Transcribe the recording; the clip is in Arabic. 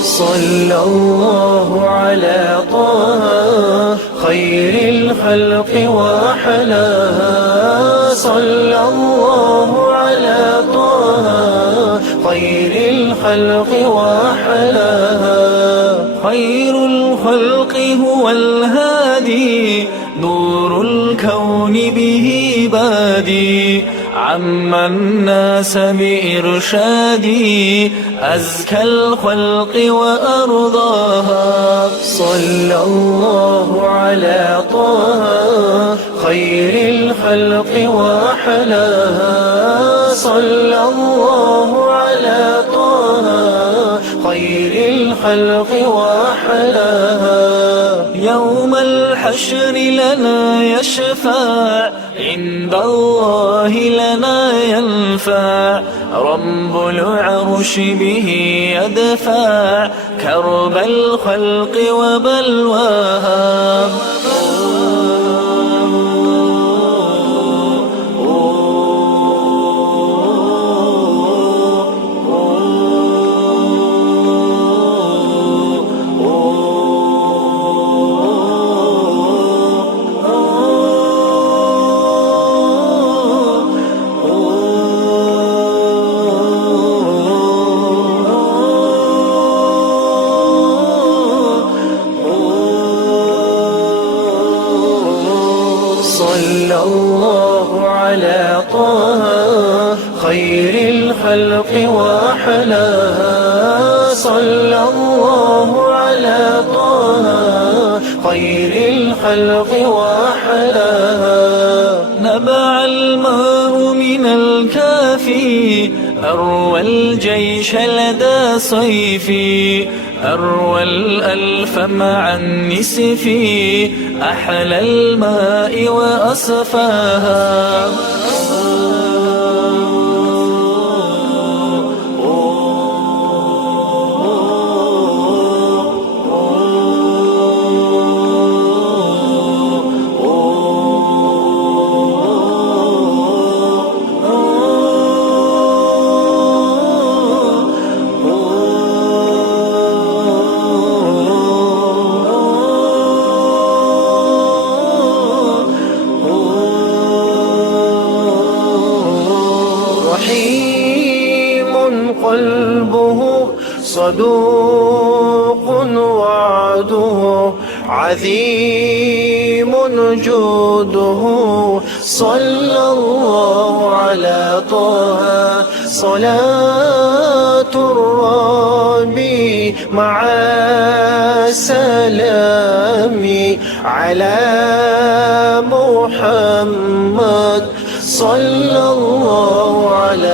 صلى الله على طه خير الخلق وأحلاها. صلى الله على طه خير الخلق وأحلاها. خير الخلق هو الهادي نور الكون به بادي. عم الناس بإرشادي أزكى الخلق وأرضاها. صلى الله على طه خير الخلق وأحلاها. صلى الله على طه خير الخلق وأحلاها. يوم الحشر لنا يشفع عند الله لنا ينفع. رب العرش به يدفع كرب الخلق وبلواها. صلى الله على طه خير الخلق وأحلاها. صلى الله على طه خير الخلق وأحلاها. نبع الماء من الكافي أروى الجيش لدى صيفي. أروى الألف مع النسف أحلى الماء وأصفاها. رحيم قلبه صدوق وعده عظيم جوده. صلى الله على طه صلاة الربي مع السلام على محمد. صلى الله على